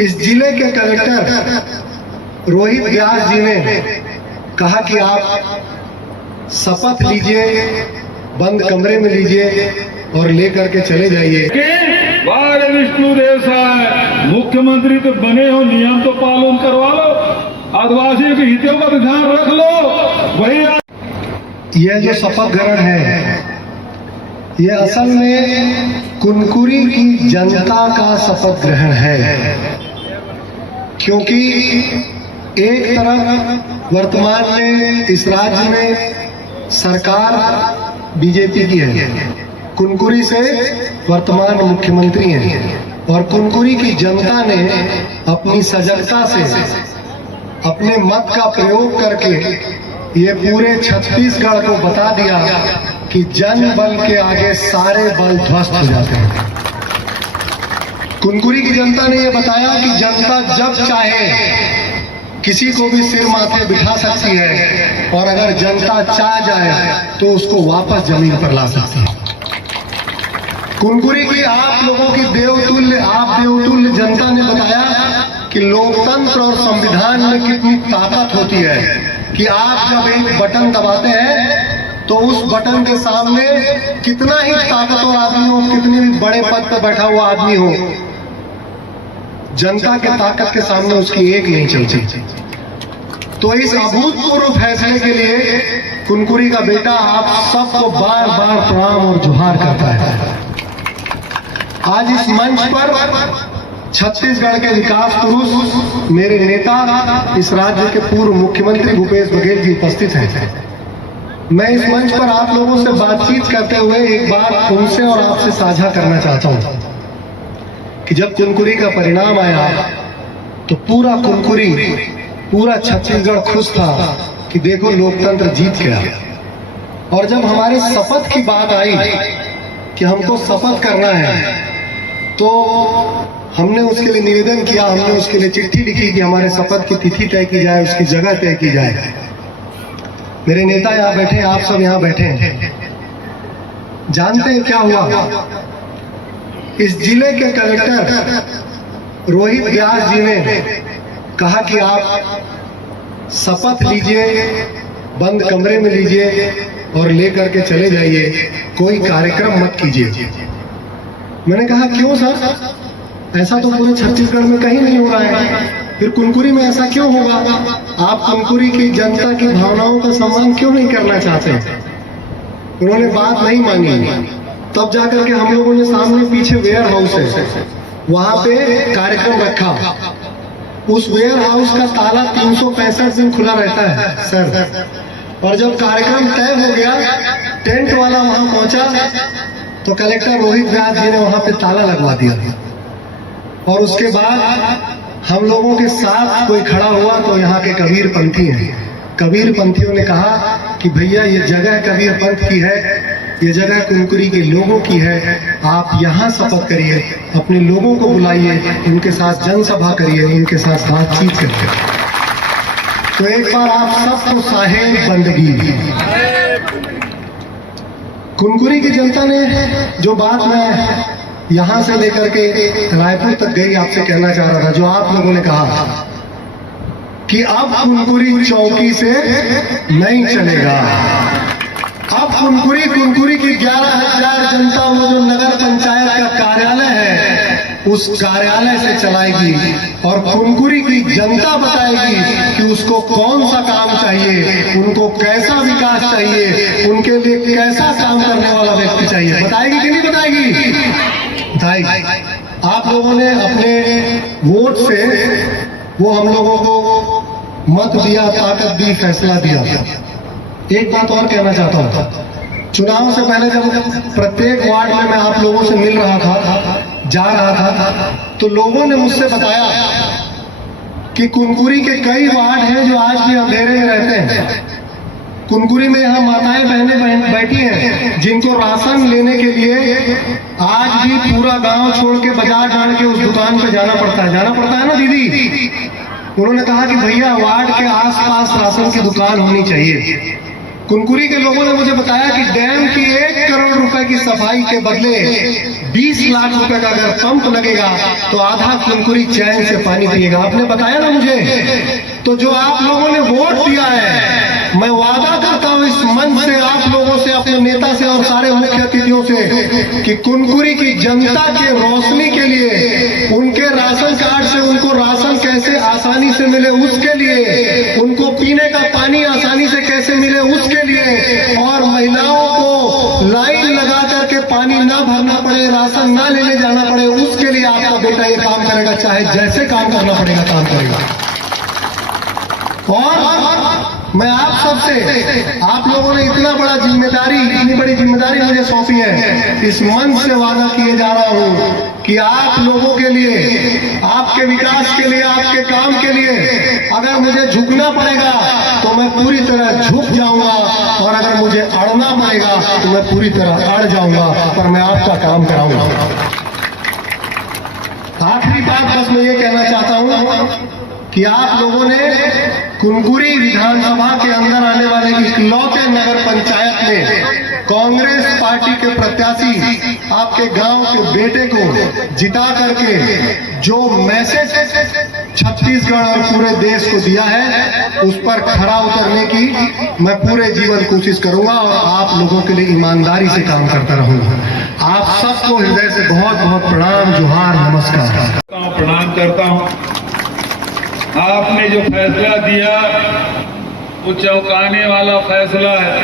इस जिले के कलेक्टर रोहित व्यास जी ने कहा कि आप शपथ लीजिए, बंद कमरे में लीजिए और लेकर के चले जाइए। बारे विष्णु देश है, मुख्यमंत्री तो बने हो, नियम तो पालन करवा लो, आदिवासियों के हितों का ध्यान रख लो। वही यह जो शपथ ग्रहण है, यह असल में कुनकुरी की जनता का शपथ ग्रहण है, क्योंकि एक तरफ वर्तमान में इस राज्य में सरकार बीजेपी की है, कुनकुरी से वर्तमान मुख्यमंत्री हैं, और कुनकुरी की जनता ने अपनी सजगता से अपने मत का प्रयोग करके ये पूरे छत्तीसगढ़ को बता दिया कि जन बल के आगे सारे बल ध्वस्त हो जाते हैं। कुनकुरी की जनता ने यह बताया कि जनता जब चाहे किसी को भी सिर माथे बिठा सकती है, और अगर जनता चाह जाए तो उसको वापस जमीन पर ला सकती है। कुनकुरी की आप लोगों की देवतुल्य जनता ने बताया कि लोकतंत्र और संविधान में कितनी ताकत होती है कि आप जब एक बटन दबाते हैं तो उस बटन के सामने कितना ही ताकतवर आदमी हो, कितने भी बड़े पद पर बैठा हुआ आदमी हो, जनता के ताकत के सामने उसकी एक नहीं चलती। तो इस अभूतपूर्व फैसले के लिए कुनकुरी का बेटा आप सबको बार बार प्रणाम और जुहार करता है। आज इस मंच पर छत्तीसगढ़ के विकास पुरुष, मेरे नेता, इस राज्य के पूर्व मुख्यमंत्री भूपेश बघेल जी उपस्थित हैं। मैं इस मंच पर आप लोगों से बातचीत करते हुए एक बात उनसे और आपसे साझा करना चाहता हूं कि जब कुनकुरी का परिणाम आया तो पूरा कुनकुरी, पूरा छत्तीसगढ़ खुश था कि देखो लोकतंत्र जीत गया। और जब हमारे शपथ की बात आई कि हमको शपथ करना है, तो हमने उसके लिए निवेदन किया, हमने उसके लिए चिट्ठी लिखी कि हमारे शपथ की तिथि तय की जाए, उसकी जगह तय की जाए। मेरे नेता यहाँ बैठे, आप सब यहाँ बैठे हैं, जानते हैं क्या हुआ? इस जिले के कलेक्टर रोहित व्यास जी ने कहा कि आप शपथ लीजिए, बंद कमरे में लीजिए और लेकर के चले जाइए, कोई कार्यक्रम मत कीजिए। मैंने कहा क्यों सर, ऐसा तो पूरे छत्तीसगढ़ में कहीं नहीं हो रहा है, फिर कुनकुरी में ऐसा क्यों होगा? आप कुनकुरी की जनता की भावनाओं का सम्मान क्यों नहीं करना चाहते? उन्होंने बात नहीं मानी। तब जाकर के हम लोगों ने सामने पीछे वेयर हाउस है, वहां पे कार्यक्रम रखा। उस वेयर हाउस का ताला 365 दिन खुला रहता है सर, और जब कार्यक्रम तय हो गया, टेंट वाला वहां पहुंचा तो कलेक्टर रोहित व्यास जी ने वहां पे ताला लगवा दिया। और उसके बाद हम लोगों के साथ कोई खड़ा हुआ तो यहाँ के कबीर पंथी हैं, कबीर पंथियों ने कहा कि भैया ये जगह कबीर पंथ की है, ये जगह कुनकुरी के लोगों की है, आप यहाँ शपथ करिए, अपने लोगों को बुलाइए, उनके साथ जनसभा करिए, उनके साथ बातचीत करिए। तो एक बार आप सबको साहेब बंदगी। कुनकुरी की जनता ने जो बात मैं यहां से लेकर के रायपुर तक गई आपसे कहना चाह रहा था, जो आप लोगों ने कहा कि अब कुनकुरी चौकी से नहीं चलेगा, अब कुनकुरी की 11,000 जनता, वो जो नगर पंचायत का कार्यालय है, उस कार्यालय से चलाएगी, और कुनकुरी की जनता बताएगी कि उसको कौन सा काम चाहिए, उनको कैसा विकास चाहिए, उनके लिए कैसा काम करने वाला व्यक्ति चाहिए। बताएगी कि नहीं बताएगी? बताएगी। आप लोगों ने अपने वोट से वो हम लोगों को मत दिया, ताकत दी, फैसला दिया। एक बात और कहना चाहता हूं, चुनाव से पहले जब प्रत्येक वार्ड में मैं आप लोगों से मिल रहा था, जा रहा था, तो लोगों ने मुझसे बताया कि कुनकुरी के कई वार्ड हैं जो आज भी अंधेरे में रहते हैं। कुनकुरी में यहाँ माताएं बहनें बैठी हैं जिनको राशन लेने के लिए आज भी पूरा गांव छोड़ के बाजार डाल के उस दुकान पे जाना पड़ता है ना दीदी। उन्होंने कहा कि भैया वार्ड के आसपास राशन की दुकान होनी चाहिए। कुनकुरी के लोगों ने मुझे बताया कि डैम की 1 करोड़ रुपए की सफाई के बदले 20 लाख रुपए का अगर पंप लगेगा तो आधा कुनकुरी चैन से पानी पिएगा। आपने बताया ना मुझे, तो जो आप लोगों ने वोट दिया है, मैं वादा करता हूं इस मंच से, आप लोगों से, अपने नेता से और सारे मुख्य अतिथियों से कि कुनकुरी की जनता के रोशनी के लिए, उनके राशन कार्ड से उनको राशन कैसे आसानी से मिले उसके लिए, उनको पीने का पानी आसानी से कैसे मिले उसके लिए, और महिलाओं को लाइन लगा करके पानी ना भरना पड़े, राशन ना लेने जाना पड़े, उसके लिए आपका बेटा ये काम करेगा, चाहे जैसे काम करना पड़ेगा काम करेगा। और मैं आप सबसे, आप लोगों ने इतनी बड़ी जिम्मेदारी मुझे सौंपी है, इस मंच से वादा किए जा रहा हूं कि आप लोगों के लिए, आपके विकास के लिए, आपके काम के लिए अगर मुझे झुकना पड़ेगा तो मैं पूरी तरह झुक जाऊंगा, और अगर मुझे अड़ना पड़ेगा तो मैं पूरी तरह अड़ जाऊंगा, पर मैं आपका काम कराऊंगा। आखिरी बात बस मैं ये कहना चाहता हूं कि आप लोगों ने कुनकुरी विधानसभा के अंदर आने वाले इकलौते नगर पंचायत में कांग्रेस पार्टी के प्रत्याशी आपके गांव के बेटे को जिता करके जो मैसेज छत्तीसगढ़ और पूरे देश को दिया है, उस पर खरा उतरने की मैं पूरे जीवन कोशिश करूंगा, और आप लोगों के लिए ईमानदारी से काम करता रहूंगा। आप सबको हृदय से बहुत बहुत प्रणाम, जोहार, नमस्कार। प्रणाम करता हूं। आपने जो फैसला दिया वो चौंकाने वाला फैसला है।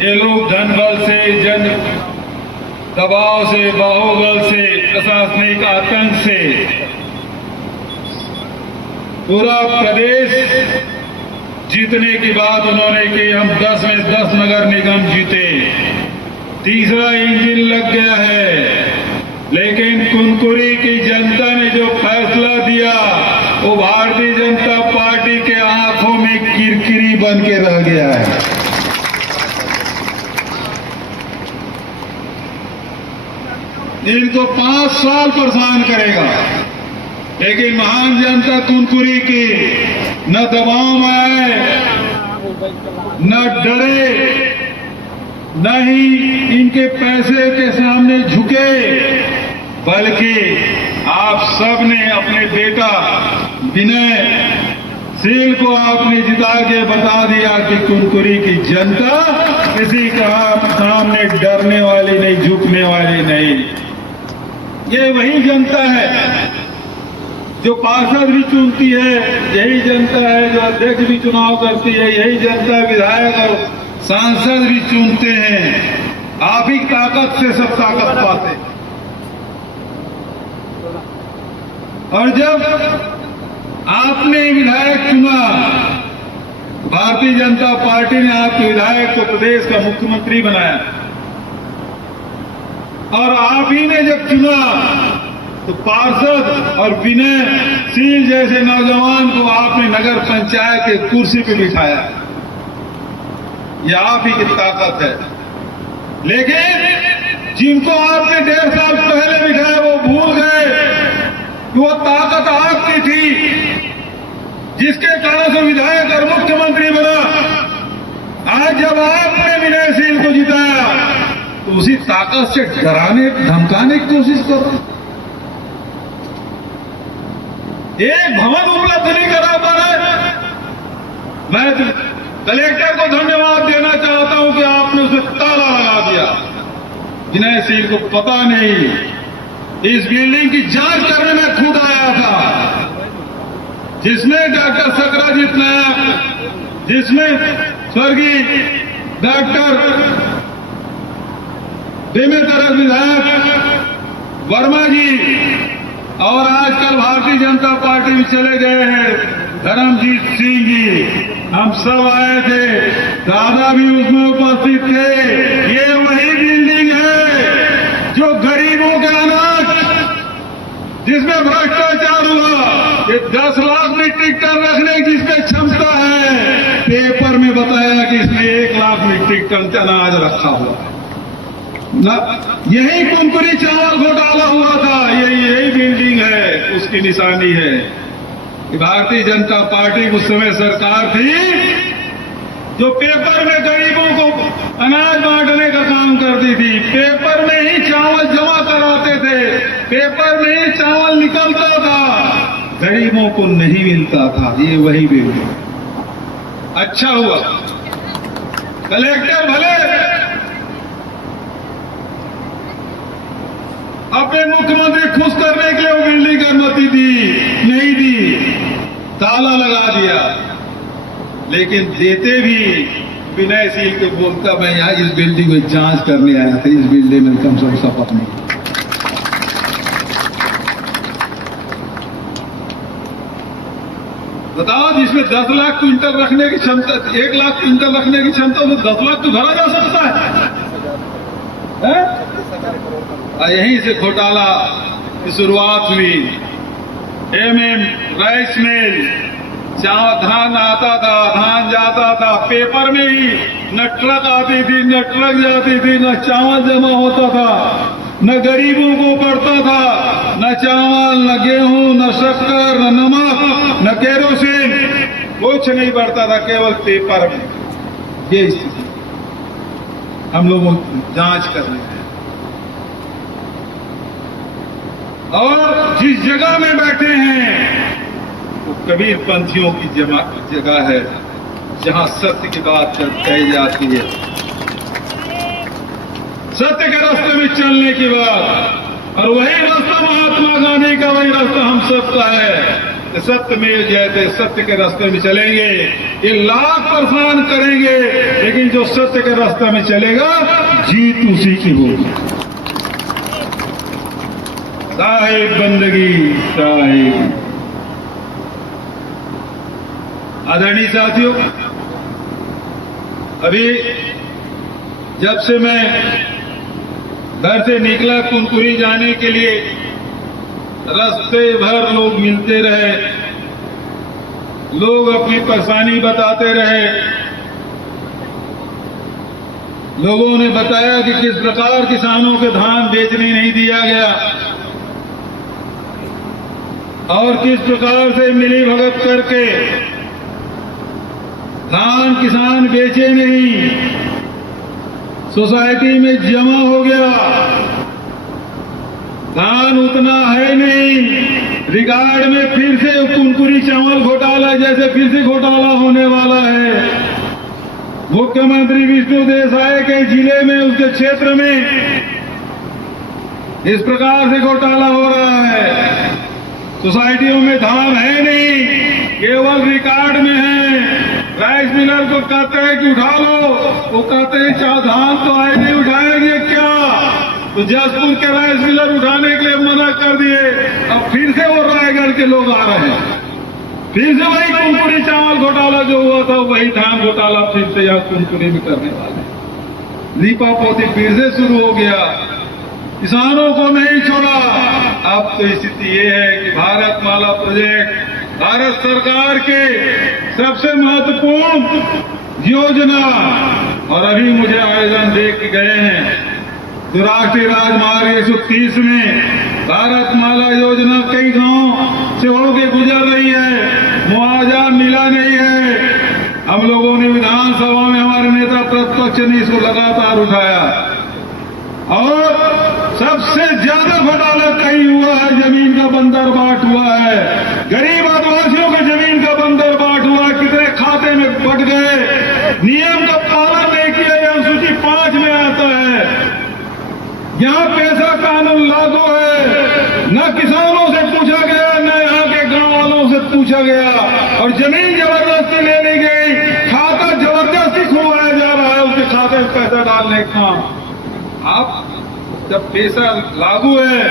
ये लोग धन बल से, जन दबाव से, बाहुबल से, प्रशासनिक आतंक से पूरा प्रदेश जीतने की बात उन्होंने की। हम 10 में 10 नगर निगम जीते, तीसरा इंजन लग गया है। लेकिन कुनकुरी की जनता ने जो फैसला दिया वो भारतीय जनता पार्टी के आंखों में किरकिरी बन के रह गया है। इनको 5 साल परेशान करेगा, लेकिन महान जनता कुनकुरी की न दबाव में आए, न डरे, न ही इनके पैसे के सामने झुके, बल्कि आप सब ने अपने बेटा विनय सील को आपने जिता के बता दिया कि कुनकुरी की जनता किसी का सामने डरने वाली नहीं, झुकने वाली नहीं। ये वही जनता है जो पार्षद भी चुनती है, यही जनता है जो अध्यक्ष भी चुनाव करती है, यही जनता विधायक और सांसद भी चुनते हैं। आप ही ताकत से सब ताकत पाते हैं। और जब आपने विधायक चुना, भारतीय जनता पार्टी ने आपके विधायक को प्रदेश का मुख्यमंत्री बनाया, और आप ही ने जब चुना तो पार्षद और विनय सील जैसे नौजवान को आपने नगर पंचायत के कुर्सी पे बिठाया। यह आप ही की ताकत है। लेकिन जिनको आपने 1.5 साल पहले बिठाया वो भूल गए कि वो ताकत आपकी थी, जिसके कारण से विधायक और मुख्यमंत्री बना। आज जब आपने विनय सील को जिताया तो उसी ताकत से डराने धमकाने की कोशिश कर रहे। एक भवन उपलब्ध नहीं करा पा रहे। मैं कलेक्टर को धन्यवाद देना चाहता हूं कि आपने उसे ताला लगा दिया। विनय सील को पता नहीं, इस बिल्डिंग की जांच करने में खुद आया था, जिसमें डॉक्टर सकराजीत नायक, जिसमें स्वर्गीय डॉक्टर देवेंद्र विधायक वर्मा जी, और आजकल भारतीय जनता पार्टी में चले गए हैं धर्मजीत सिंह जी, हम सब आए थे, दादा भी उसमें उपस्थित थे। ये वही बिल्डिंग है जो गरीबों के अनाज, जिसमें भ्रष्टाचार हुआ, ये 10 लाख मीट्रिक टन रखने की जिसमें क्षमता है, पेपर में बताया कि इसमें 1 लाख मीट्रिक टन अनाज रखा हुआ है। यही कुनकुरी चावल घोटाला हुआ था, यही बिल्डिंग है, उसकी निशानी है। भारतीय जनता पार्टी उस समय सरकार थी, जो पेपर में गरीबों को अनाज बांटने का काम करती थी, पेपर में ही चावल जमा कराते थे, पेपर में ही चावल निकलता था, गरीबों को नहीं मिलता था। ये वही बिल है। अच्छा हुआ कलेक्टर भले अपने मुख्यमंत्री खुश करने के लिए वो बिल्डिंग की अनुमति दी, नहीं दी, ताला लगा दिया, लेकिन देते भी विनय सील के बोलता मैं यहाँ इस बिल्डिंग में जांच करने आया था, इस बिल्डिंग में कम से कम शपथ नहीं। बताओ, जिसमें 10 लाख क्विंटल रखने की क्षमता, 1 लाख क्विंटल रखने की क्षमता, तो 10 लाख तो भरा जा सकता है? यहीं से घोटाला की शुरुआत हुई। एमएम राइस मिल, धान आता था, धान जाता था, पेपर में ही न ट्रक आती थी, न ट्रक जाती थी, न चावल जमा होता था, न गरीबों को पड़ता था, न चावल, न गेहूं, न शक्कर, न नमक, न केरोसिन, कुछ नहीं बढ़ता था, केवल पेपर में। ये स्थिति हम लोगों जांच कर रहे हैं। और जिस जगह में बैठे हैं वो कबीर पंथियों की जगह है, जहां सत्य की बात कही जाती है, सत्य के रास्ते में चलने की बात। और वही रास्ता महात्मा गांधी का, वही रास्ता हम सबका है। सत्य में जयते, सत्य के रास्ते में चलेंगे, ये लाख परेशान करेंगे, लेकिन जो सत्य के रास्ते में चलेगा जीत उसी की होगी। साहिब बंदगी साहिब। आदरणीय साथियों, अभी जब से मैं घर से निकला कुनकुरी जाने के लिए, रास्ते भर लोग मिलते रहे, लोग अपनी परेशानी बताते रहे। लोगों ने बताया कि किस प्रकार किसानों के धान बेचने नहीं दिया गया और किस प्रकार से मिली भगत करके धान किसान बेचे नहीं, सोसाइटी में जमा हो गया, धान उतना है नहीं, रिकॉर्ड में फिर से कुनकुरी चावल घोटाला जैसे फिर से घोटाला होने वाला है। मुख्यमंत्री विष्णु देसाई के जिले में, उसके क्षेत्र में इस प्रकार से घोटाला हो रहा है। सोसाइटियों में धान है नहीं, केवल रिकॉर्ड में है। राइस मिलर को कहते हैं कि उठा लो, वो कहते हैं चार धान तो आए नहीं, उठाएंगे क्या? तो जसपुर के राइस मिलर उठाने के लिए मना कर दिए। अब फिर से वो रायगढ़ के लोग आ रहे हैं, फिर से वही कुनकुरी चावल घोटाला जो हुआ था वही धान घोटाला फिर से यहाँ कुनकुरी में करने वाले। लीपा पोती फिर से शुरू हो गया, किसानों को नहीं छोड़ा। अब तो स्थिति ये है कि भारत माला प्रोजेक्ट भारत सरकार के सबसे महत्वपूर्ण योजना, और अभी मुझे आयोजन देख के गए हैं तो राष्ट्रीय राजमार्ग 130 में भारत माला योजना कई गांव से होके गुजर रही है, मुआवजा मिला नहीं है। हम लोगों ने विधानसभा में, हमारे नेता प्रतिपक्ष ने इसको लगातार उठाया और सबसे ज्यादा घोटाला कहीं हुआ है, जमीन का बंदर बाट हुआ है, गरीब आदिवासियों के जमीन का बंदर बाट हुआ है। कितने खाते में बट गए, नियम का पालन नहीं किया, यह अनुसूची 5 में आता है। यहाँ पैसा कानून लागू है, न किसानों से पूछा गया, न यहाँ के गांव वालों से पूछा गया, और जमीन जबरदस्ती ले ली गई, खाता जबरदस्ती खुलवाया जा रहा है, उसके खाते में पैसा डालने का। आप जब पैसा लागू है,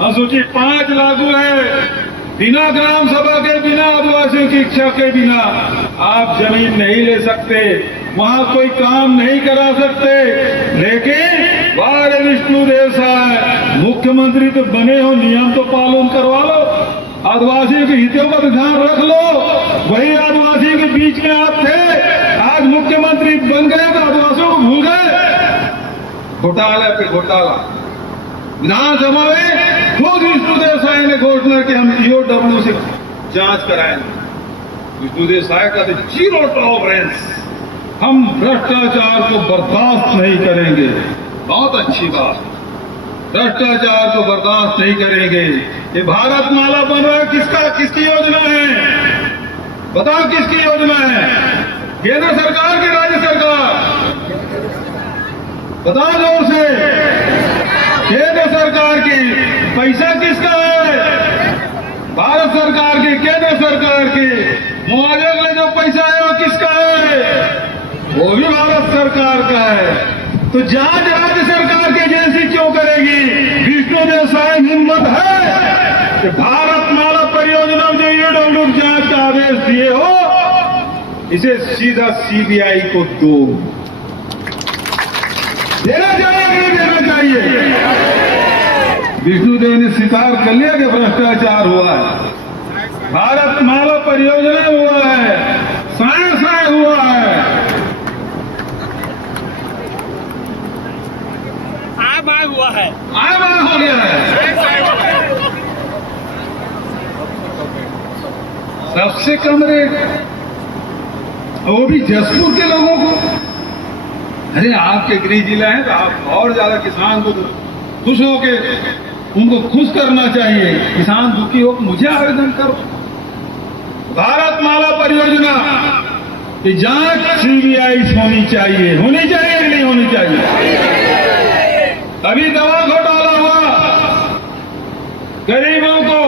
अनुसूची 5 लागू है, बिना ग्राम सभा के, बिना आदिवासियों की इच्छा के बिना आप जमीन नहीं ले सकते, वहां कोई काम नहीं करा सकते। लेकिन वारे विष्णु देसाई मुख्यमंत्री तो बने हो, नियम तो पालन करवा लो, आदिवासियों के हितों का ध्यान रख लो। वही आदिवासियों के बीच में आप थे, आज मुख्यमंत्री बन गए तो आदिवासियों को भूल गए। घोटाला पे घोटाला। विधानसभा में खुद विष्णु देसाई ने घोषणा की हम ईओडब्ल्यू से जांच कराएंगे। विष्णु देसाई का तो 0 टॉलरेंस, हम भ्रष्टाचार को बर्दाश्त नहीं करेंगे। बहुत अच्छी बात, भ्रष्टाचार को बर्दाश्त नहीं करेंगे। ये भारत माला बन रहा है, किसका, किसकी योजना है? बताओ किसकी योजना है? केंद्र सरकार की, राज्य सरकार? बताओ जोर से। केंद्र सरकार की। पैसा किसका है? भारत सरकार की, केंद्र सरकार की। मुआवजे के लिए जो पैसा है वो किसका है? वो भी भारत सरकार का है। तो जांच राज्य सरकार की एजेंसी क्यों करेगी? विष्णुदेव साय हिम्मत है कि भारत माला परियोजना में जो ईओडब्ल्यू जांच का आदेश दिए हो, इसे सीधा सीबीआई को दो। देना चाहिए कि नहीं देना चाहिए? विष्णुदेव ने स्वीकार कर लिया कि भ्रष्टाचार हुआ है, भारत माला परियोजना हुआ है, साय हुआ है। आय हुआ है, आय हो गया है। सबसे कम रेट, वो भी जसपुर के लोगों को। अरे आपके गृह जिला है तो आप और ज्यादा किसान को खुश हो के उनको खुश करना चाहिए। किसान दुखी हो, मुझे आवेदन करो। भारत माला परियोजना की जांच सीबीआई होनी चाहिए, होनी चाहिए कि नहीं होनी चाहिए? अभी दवा घोटाला हुआ, गरीबों को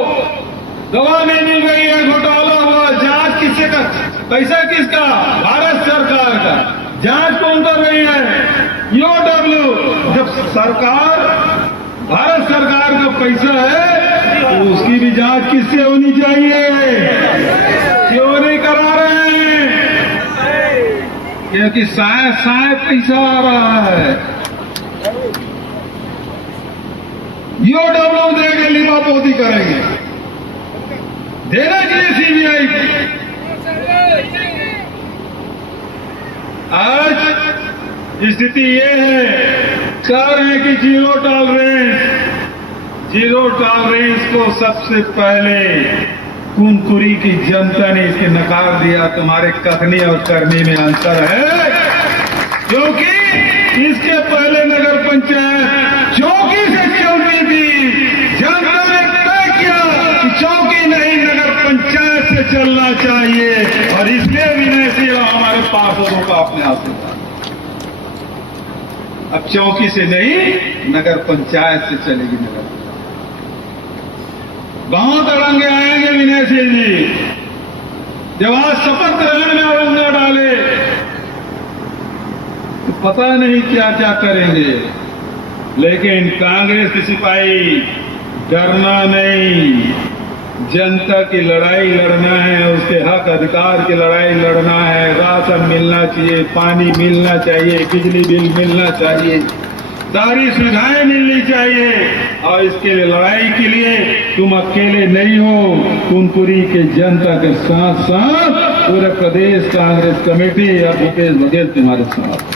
दवा नहीं मिल रही है, घोटाला हुआ। जांच किससे कर? पैसा किसका? भारत सरकार का। जांच कौन कर रही है? ईओडब्ल्यू। जब सरकार, भारत सरकार का पैसा है तो उसकी भी जांच किससे होनी चाहिए? क्यों नहीं करा रहे हैं? क्योंकि साय पैसा आ रहा है। ईओडब्ल्यू देंगे, लिपापोती करेंगे। देना चाहिए सीबीआई को। आज स्थिति ये है, कह रहे हैं कि जीरो टॉलरेंस को सबसे पहले कुनकुरी की जनता ने इसके नकार दिया। तुम्हारे कथनी और करने में अंतर है, क्योंकि इसके पहले नगर पंचायत चौकी से चलती थी। जनता ने तय किया कि चौकी नहीं, नगर पंचायत से चलना चाहिए, और इसलिए विनय सिंह हमारे पार्षदों का अपने हाथ में था। अब चौकी से नहीं, नगर पंचायत से चलेगी। नगर गांव तड़ंगे आएंगे विनय सिंह जी। जब आज शपथ ग्रहण में औरंगा डाले तो पता नहीं क्या क्या करेंगे, लेकिन कांग्रेस के सिपाही डरना नहीं, जनता की लड़ाई लड़ना है, उसके हक अधिकार की लड़ाई लड़ना है। राशन मिलना चाहिए, पानी मिलना चाहिए, बिजली बिल मिलना चाहिए, सारी सुविधाएं मिलनी चाहिए। और इसके लिए, लड़ाई के लिए तुम अकेले नहीं हो, कुनकुरी के जनता के साथ साथ पूरे प्रदेश कांग्रेस कमेटी या भूपेश बघेल तुम्हारे साथ।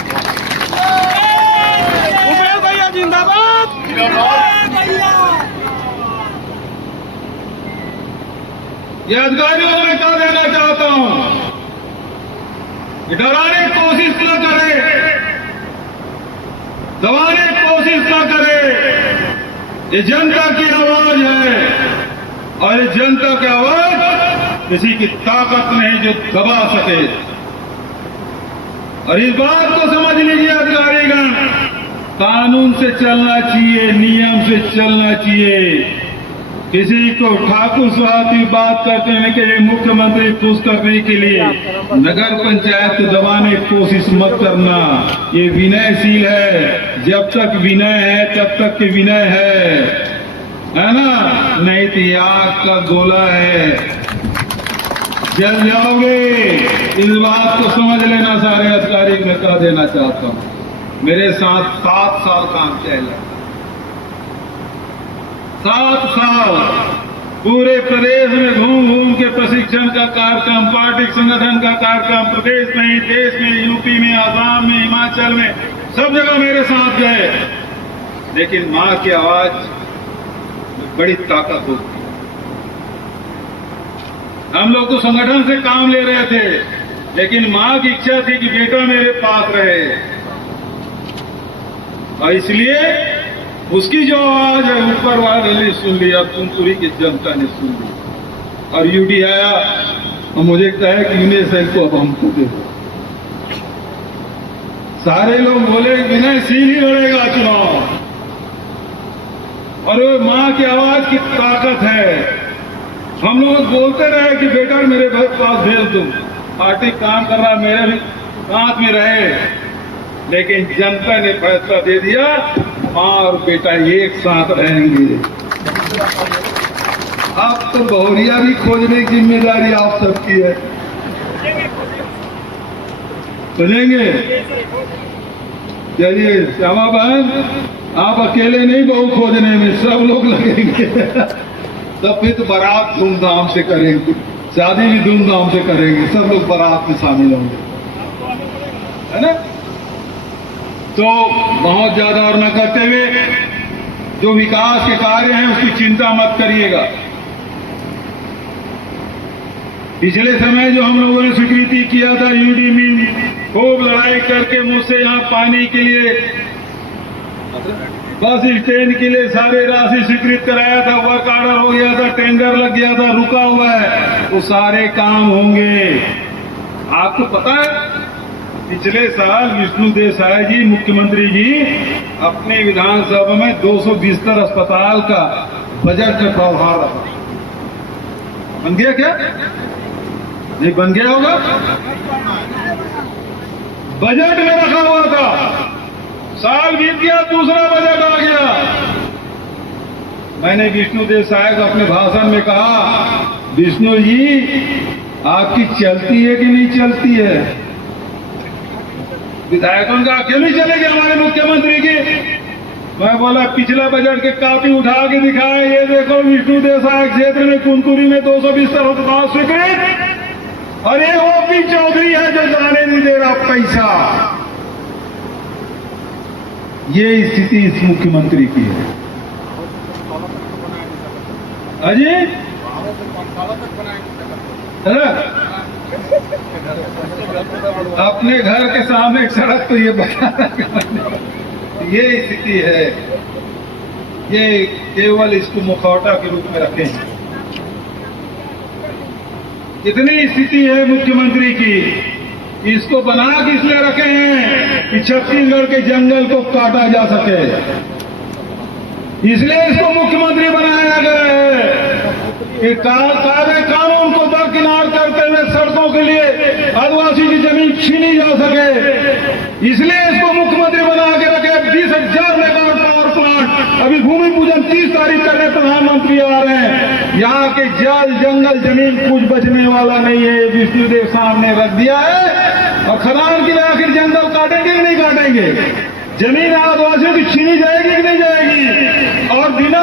ये अधिकारियों को मैं कह देना चाहता हूं कि डराने की कोशिश न करे, दबाने की कोशिश न करे। ये जनता की आवाज है, और ये जनता की आवाज किसी की ताकत नहीं जो दबा सके। और इस बात को समझ लीजिए अधिकारीगण, कानून से चलना चाहिए, नियम से चलना चाहिए। किसी को ठाकुर साहब की बात करते हैं कि मुख्यमंत्री खुश करने के लिए नगर पंचायत को दबाने की कोशिश मत करना। ये विनयशील है, जब तक विनय है तब तक के विनय है ना? नहीं तो आग का गोला है, जल जाओगे। इस बात को समझ लेना सारे अधिकारी। मैं कह देना चाहता हूँ, मेरे साथ 7 साल काम किया, 7 साल पूरे प्रदेश में घूम घूम के प्रशिक्षण का कार्यक्रम, पार्टी संगठन का कार्यक्रम, प्रदेश में, देश में, यूपी में, आसाम में, हिमाचल में, सब जगह मेरे साथ गए। लेकिन मां की आवाज में बड़ी ताकत होती है। हम लोग तो संगठन से काम ले रहे थे, लेकिन मां की इच्छा थी कि बेटा मेरे पास रहे, और इसलिए उसकी जो आवाज है ऊपर वाले ने सुन ली, अब तुमपुरी की जनता ने सुन ली, और यूडी आया और मुझे कहा कि यूनिसेफ को अब हमको दे दो। सारे लोग बोले विनय सिंह ही लड़ेगा चुनाव, और वो मां की आवाज की ताकत है। हम लोग बोलते रहे कि बेटा मेरे घर पास भेज दो, पार्टी काम कर रहा मेरे भी हाथ में रहे, लेकिन जनता ने फैसला दे दिया मां और बेटा एक साथ रहेंगे। अब तो बहुरिया भी खोजने की जिम्मेदारी आप सबकी है, खोजेंगे। चलिए श्यामा बहन, आप अकेले नहीं बहू खोजने में, सब लोग लगेंगे। तब फिर तो बारात धूमधाम से करेंगे, शादी भी धूमधाम से करेंगे, सब लोग बारात में शामिल होंगे, है ना। तो बहुत ज्यादा और न करते हुए जो विकास के कार्य हैं उसकी चिंता मत करिएगा। पिछले समय जो हम लोगों ने स्वीकृति किया था यूडी में, खूब लड़ाई करके मुझसे यहाँ पानी के लिए, बस स्टैंड के लिए सारे राशि स्वीकृत कराया था, वर्क ऑर्डर हो गया था, टेंडर लग गया था, रुका हुआ है, वो सारे काम होंगे। आपको पता है पिछले साल विष्णु देसाई जी मुख्यमंत्री जी अपने विधानसभा में 200 बिस्तर अस्पताल का बजट में प्रावधान रखा, बन गया क्या? नहीं बन गया होगा, बजट में रखा हुआ था। साल बीत गया, दूसरा बजट आ गया। मैंने विष्णु देसाई को अपने भाषण में कहा, विष्णु जी आपकी चलती है कि नहीं चलती है? विधायकों का क्यों नहीं चलेगी हमारे मुख्यमंत्री की? मैं बोला पिछला बजट के कापी उठा के दिखाए, ये देखो विष्णु देसाई क्षेत्र में कुनकुरी में 200 बिस्तर अस्पताल स्वीकृत, और ये ओपी चौधरी है जो जाने नहीं दे रहा पैसा। ये स्थिति इस मुख्यमंत्री की है। अजी अपने घर के सामने एक सड़क तो ये बता, ये स्थिति है। ये केवल इसको मुखौटा के रूप में रखे हैं। इतनी स्थिति है मुख्यमंत्री की, इसको बना के इसलिए रखे हैं कि छत्तीसगढ़ के जंगल को काटा जा सके, इसलिए इसको मुख्यमंत्री बनाया गया है कि कानून को दरकिनार करते हुए सड़कों के लिए आदिवासी की जमीन छीनी जा सके, इसलिए इसको मुख्यमंत्री बना के रखे। 20,000 मेगावाट पावर प्लांट, अभी भूमि पूजन 30 तारीख करने प्रधानमंत्री आ रहे हैं। यहाँ के जल जंगल जमीन कुछ बचने वाला नहीं है, विष्णुदेव सामने रख दिया है। और खदान के लिए आखिर जंगल काटेंगे कि नहीं काटेंगे? जमीन आदिवासियों की छीनी जाएगी कि नहीं जाएगी? और बिना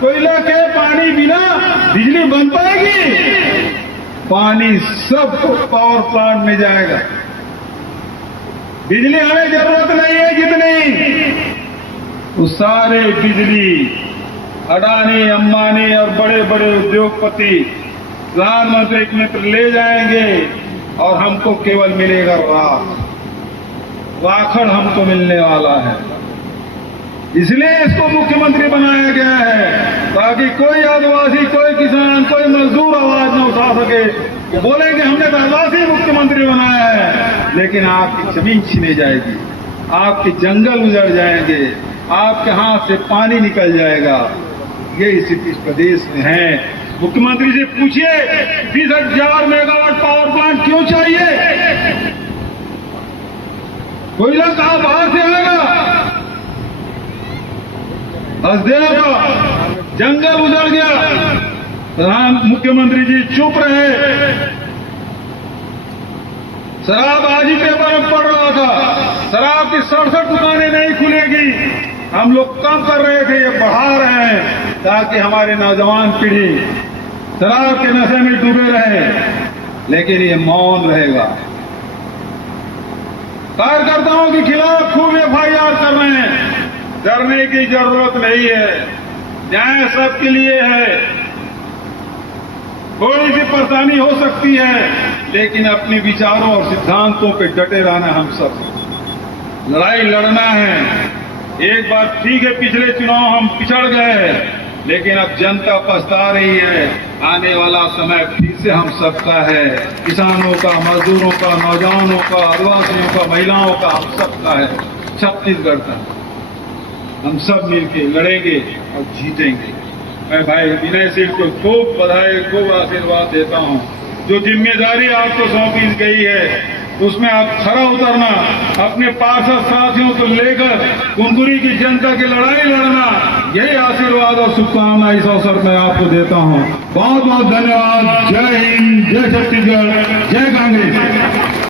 कोयला के पानी, बिना बिजली बन पाएगी? पानी सब पावर प्लांट में जाएगा। बिजली हमें जरूरत नहीं है जितनी, वो सारे बिजली अडानी अंबानी और बड़े बड़े उद्योगपति प्रधानमंत्री के मित्र ले जाएंगे, और हमको केवल मिलेगा राखड़ हमको मिलने वाला है। इसलिए इसको मुख्यमंत्री बनाया गया है ताकि कोई आदिवासी, कोई किसान, कोई मजदूर आवाज न उठा सके। वो बोलेंगे हमने तो आदिवासी मुख्यमंत्री बनाया है, लेकिन आपकी जमीन छीने जाएगी, आपके जंगल उजड़ जाएंगे, आपके हाथ से पानी निकल जाएगा। ये स्थिति इस प्रदेश में है। मुख्यमंत्री से पूछिए 20,000 मेगावाट पावर प्लांट क्यों चाहिए? कोयला कहां बाहर से आएगा? हसदेव का जंगल उजड़ गया, प्रधान मुख्यमंत्री जी चुप रहे। शराब आज ही पेपर में पढ़ रहा था, शराब की 67 दुकानें नहीं खुलेगी। हम लोग कम कर रहे थे, ये बढ़ा रहे हैं ताकि हमारे नौजवान पीढ़ी शराब के नशे में डूबे रहे, लेकिन ये मौन रहेगा। कार्यकर्ताओं के खिलाफ खूब FIR कर रहे हैं, डरने की जरूरत नहीं है, न्याय सबके लिए है। थोड़ी सी परेशानी हो सकती है, लेकिन अपने विचारों और सिद्धांतों पे डटे रहना हम सब। लड़ाई लड़ना है। एक बार ठीक है, पिछले चुनाव हम पिछड़ गए, लेकिन अब जनता पछता रही है। आने वाला समय फिर से हम सबका है, किसानों का, मजदूरों का, नौजवानों का, आदिवासियों का, महिलाओं का, हम सबका है, छत्तीसगढ़ का। हम सब मिलके लड़ेंगे और जीतेंगे। मैं भाई विनय सिंह को खूब बधाई, खूब आशीर्वाद देता हूँ। जो जिम्मेदारी आपको सौंपी गई है उसमें आप खरा उतरना, अपने पार्षद साथियों को लेकर कुनकुरी की जनता की लड़ाई लड़ना, यही आशीर्वाद और शुभकामना इस अवसर में आपको देता हूँ। बहुत बहुत धन्यवाद। जय हिंद, जय छत्तीसगढ़, जय कांग्रेस।